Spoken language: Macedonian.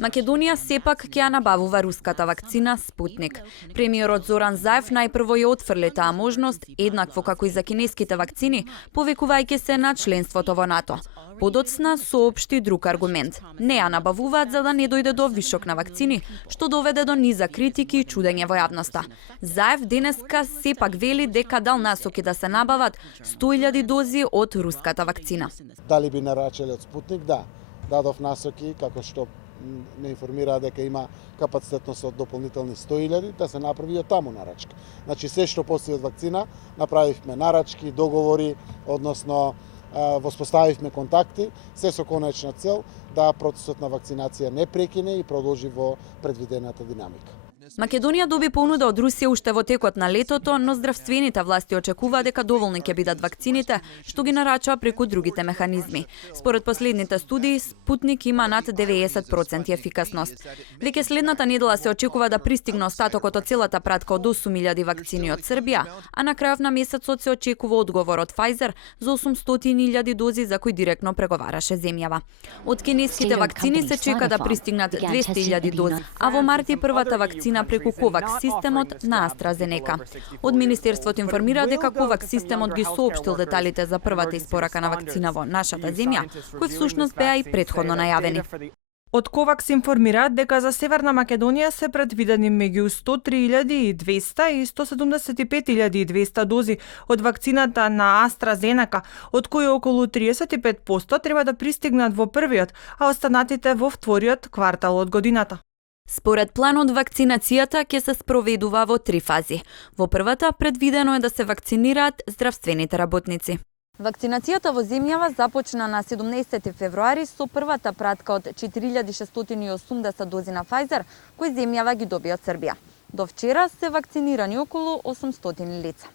Македонија сепак ќе ја набавува руската вакцина Спутник. Премиерот Зоран Заев најпрво ја отфрли таа можност, еднакво како и за кинеските вакцини, повекувајќи се на членството во НАТО. Подоцна соопшти друг аргумент. Не ја набавуваат за да не дојде до вишок на вакцини, што доведе до низа критики и чудење во јавноста. Заев денеска сепак вели дека дал насоки да се набават 100.000 дози од руската вакцина. Дали би нарачале од Спутник? Да. Дадов насоки како што ме информира дека има капацитетност од дополнителни 100.000, да се направи од таму нарачка. Значи се што постои од вакцина, направивме нарачки, договори, односно воспоставивме контакти, се со конечна цел да процесот на вакцинација не прекине и продолжи во предвидената динамика. Македонија доби понуда од Русија уште во текот на летото, но здравствените власти очекуваат дека доволни ќе бидат вакцините, што ги нарачаа преку другите механизми. Според последните студии, Спутник има над 90% ефикасност. Веќе следната недела се очекува да пристигне остатокот од целата пратка од 8.000 вакцини од Србија, а на крајов на месецот се очекува одговор од Pfizer за 800.000 дози за кои директно преговараше земјава. Од кинеските вакцини се чека да пристигнат 200.000 дози, а во март и првата вакцина преку Ковакс системот на AstraZeneca. Од Министерството информира дека Ковакс системот ги соопштил деталите за првата испорака на вакцина во нашата земја, кои всушност беа и претходно најавени. Од Ковакс информираат дека за Северна Македонија се предвидени меѓу 103.200 и 175.200 дози од вакцината на AstraZeneca, од кои околу 35% треба да пристигнат во првиот, а останатите во вториот квартал од годината. Според планот, вакцинацијата ќе се спроведува во 3 фази. Во првата предвидено е да се вакцинираат здравствените работници. Вакцинацијата во земјава започна на 17 февруари со првата пратка од 4680 дози на Pfizer, кои земјава ги доби од Србија. До вчера се вакцинирани околу 800 лица.